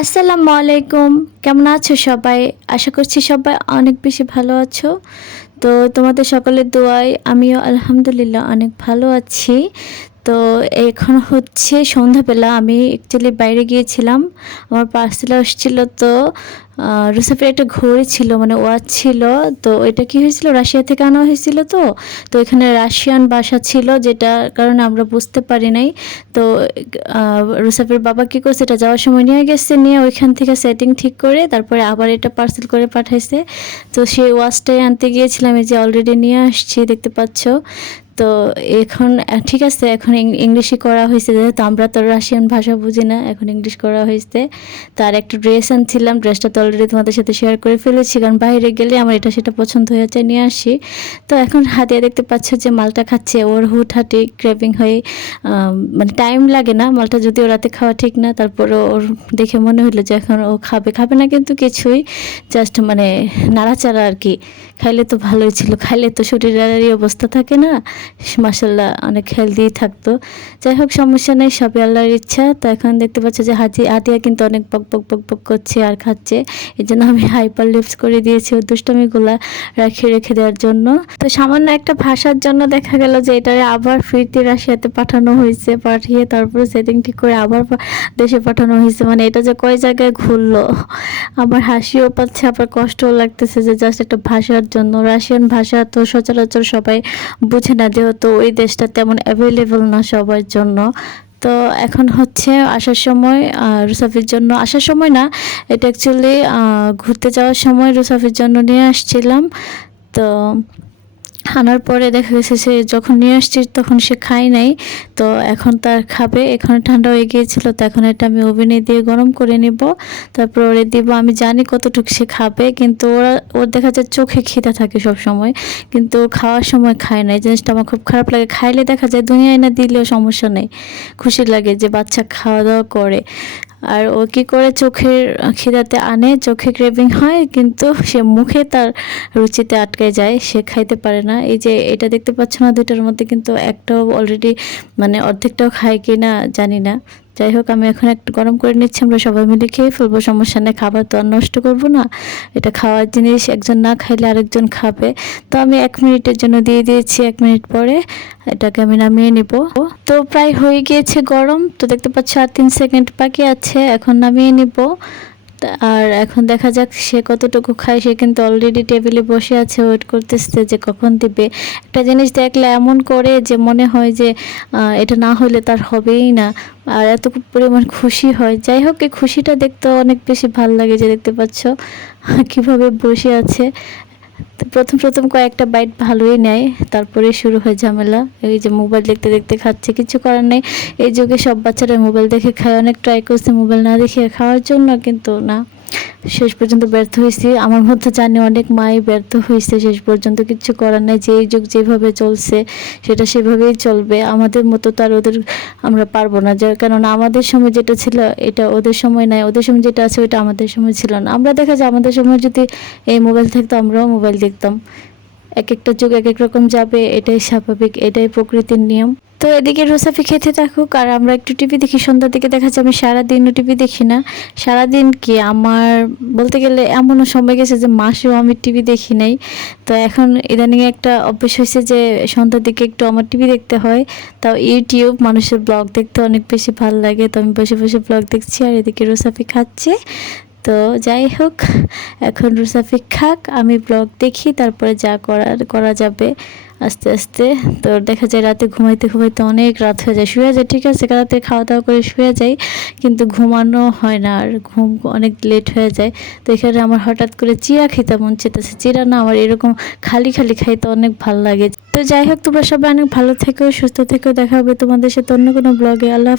আসসালামু আলাইকুম। কেমন আছো সবাই? আশা করছি সবাই অনেক বেশি ভালো আছো। তো তোমাদের সকলের দোয়ায় আমিও আলহামদুলিল্লাহ অনেক ভালো আছি। তো এখন হচ্ছে সন্ধ্যাবেলা আমি অ্যাকচুয়ালি বাইরে গিয়েছিলাম। আমার পার্সেল আসছিল তো রুসাফের একটা ঘড়ি ছিল মানে ওয়াচ ছিল। তো এটা কি হয়েছিল? রাশিয়া থেকে আনা হয়েছিল তো? তো এখানে রাশিয়ান বাসা ছিল যেটা কারণে আমরা বুঝতে পারি নাই। তো রুসাফের বাবা কী করছে? এটা যাওয়ার সময় নিয়ে গেছে, নিয়ে ওইখান থেকে সেটিং ঠিক করে তারপরে আবার এটা পার্সেল করে পাঠাইছে। তো সেই ওয়াচটাই আনতে গিয়েছিলাম, এই যে অলরেডি নিয়ে আসছি, দেখতে পাচ্ছ। তো এখন ঠিক আছে, এখন ইংলিশই করা হয়েছে, যেহেতু আমরা তো রাশিয়ান ভাষা বুঝি না, এখন ইংলিশ করা হয়েছে। তার একটা ড্রেস আনছিলাম ড্রেসটা তো অলরেডি তোমাদের সাথে শেয়ার করে ফেলেছি, কারণ বাইরে গেলে আমার এটা সেটা পছন্দ হয়ে যায়, নিয়ে আসি। তো এখন হাতে দেখতে পাচ্ছ যে মালটা খাচ্ছে, ওর হুট হাটে ক্র্যাপিং হয়ে মানে টাইম লাগে না, মালটা যদিও রাতে খাওয়া ঠিক না তারপর ওর দেখে মনে হলো যে এখন ও খাবে খাবে না কিন্তু কিছুই জাস্ট মানে নাড়াচাড়া আর কি। খাইলে তো ভালোই ছিল, খাইলে তো শরীরের অবস্থা থাকে না। মাসাল্লাহ অনেক হেলদি থাকতো। যাই হোক সমস্যা নেই, সবই আল্লাহর ইচ্ছা। তো এখন দেখতে পাচ্ছ যে হাজি হাতিয়া কিন্তু অনেক বক বক বক বক করছে আর খাচ্ছে। এই জন্য আমি হাইপার লিপস করে দিয়েছি ওর দুষ্টমিগুলা রাখিয়ে রেখে দেওয়ার জন্য। তো সামান্য একটা ভাষার জন্য দেখা গেল যে এটা আবার ফিরতি রাশিয়াতে পাঠানো হয়েছে, পাঠিয়ে তারপরে সেটিং ঠিক করে আবার দেশে পাঠানো হয়েছে। মানে এটা যে কয় জায়গায় ঘুরলো? আমার হাসিও পাচ্ছে, আবার কষ্টও লাগতেছে যে জাস্ট একটা ভাষার জন্য। রাশিয়ান ভাষা তো সচরাচর সবাই বুঝে না যেহেতু ওই দেশটা তেমন অ্যাভেলেবল না সবার জন্য। তো এখন হচ্ছে আসার সময় রুসাফির জন্য আসার সময় না, এটা অ্যাকচুয়ালি ঘুরতে যাওয়ার সময় রুসাফির জন্য নিয়ে আসছিলাম। তো আনার পরে দেখা গেছে সে যখন নিয়ে আসছি, তখন সে খায় নাই। তো এখন তার খাবে। এখন ঠান্ডা হয়ে গিয়েছিল, তো এখন এটা আমি ওভেনে দিয়ে গরম করে নিব। তারপর ওরে দিব, আমি জানি কতটুকু সে খাবে, কিন্তু ওরা, ওর দেখা যায় চোখে খিদা থাকে সব সময় কিন্তু খাওয়ার সময় খায় না এই জিনিসটা আমার খুব খারাপ লাগে। খাইলে দেখা যায় দুনিয়ায় না দিলেও সমস্যা নেই। খুশি লাগে যে বাচ্চা খাওয়া দাওয়া করে। আর ও কী করে, চোখের খিদাতে আনে, চোখে ক্রেভিং হয়, কিন্তু সে মুখে তার রুচিতে আটকে যায়, সে খাইতে পারে না। এই যে এটা দেখতে পাচ্ছ না দুইটার মধ্যে কিন্তু একটাও অলরেডি মানে অর্ধেকটাও খায় কি না জানি না। যাই হোক, আমি এখন একটু গরম করে নিচ্ছি, আমরা সবাই মিলে খেয়ে ফেলব, সমস্যা নেই, খাবার তো আর নষ্ট করব না। এটা খাওয়ার জিনিস, একজন না খাইলে আরেকজন খাবে। তো আমি এক মিনিটের জন্য দিয়ে দিয়েছি, এক মিনিট পরে এটাকে আমি নামিয়ে নিব। তো প্রায় হয়ে গিয়েছে গরম, তো দেখতে পাচ্ছ আর তিন সেকেন্ড বাকি আছে, এখন নামিয়ে নিব। আর এখন দেখা যাক সে কতটুকু খায়। সে কিন্তু অলরেডি টেবিলে বসে আছে ওয়েট করতেছে যে কখন দিবে। একটা জিনিস দেখলে এমন করে যে মনে হয় যে এটা না হলে তার হবেই না। আর এত পরিমাণ খুশি হয়। যাই হোক, এই খুশিটা দেখতে অনেক বেশি ভালো লাগে যে দেখতে পাচ্ছ, কীভাবে বসে আছে। প্রথম প্রথম কয়েকটা বাইট ভালোই নেয়। তারপরে শুরু হয় ঝামেলা। এই যে মোবাইল দেখতে দেখতে খাচ্ছে, কিছু করার নেই। এই যুগে সব বাচ্চারা মোবাইল দেখে খায়। অনেক ট্রাই করছে মোবাইল না দেখে খাওয়ার জন্য, কিন্তু না। শেষ পর্যন্ত ব্যর্থ হয়েছি। আমার মধ্যে জানি অনেক মাই ব্যর্থ হয়েছে। শেষ পর্যন্ত কিছু করার নাই। যেই যুগ যেভাবে চলছে, সেটা সেভাবেই চলবে। আমাদের মতো তো আর ওদের আমরা পারব না। যার কারণ আমাদের সময় যেটা ছিল, এটা ওদের সময় নাই। ওদের সময় যেটা আছে, ওইটা আমাদের সময় ছিল না। আমরা দেখা যায়, আমাদের সময় যদি এই মোবাইল থাকতো, আমরাও মোবাইল দেখতাম। এক একটা যুগ এক এক রকম যাবে, এটাই স্বাভাবিক, এটাই প্রকৃতির নিয়ম। তো এদিকে রোসাফি খেতে থাকুক, আর আমরা একটু টিভি দেখি, সন্ধ্যার দিকে দেখা যাচ্ছে আমি সারাদিনও টিভি দেখি না। সারাদিন কি, আমার বলতে গেলে এমনও সময় গেছে যে মাসেও আমি টিভি দেখি নাই। তো এখন ইদানিং একটা অভ্যেস হয়েছে যে সন্ধ্যার দিকে একটু আমার টিভি দেখতে হয়, তাও ইউটিউব, মানুষের ব্লগ দেখতে অনেক বেশি ভালো লাগে। তো আমি বসে বসে ব্লগ দেখছি, আর এদিকে রোসাফি খাচ্ছে। তো যাই হোক, এখন রুসাফি খাক, আমি ব্লগ দেখি, তারপরে যা করার, করা যাবে আস্তে আস্তে। তো দেখা যায় রাতে ঘুমাইতে ঘুমাইতে অনেক রাত হয়ে যায়। শুয়ে যায়, ঠিক আছে রাতে খাওয়া দাওয়া করে শুয়ে যাই, কিন্তু ঘুমানো হয় না আর ঘুম অনেক লেট হয়ে যায়। তো এখানে আমার হঠাৎ করে চিরা খেতে মন চেতেছে চিরা না আমার এরকম খালি খালি খাইতে অনেক ভালো লাগে। তো যাই হোক, তোমরা সবাই অনেক ভালো থেকো, সুস্থ থেকো, দেখা হবে তোমাদের সাথে অন্য কোনো ব্লগে আল্লাহ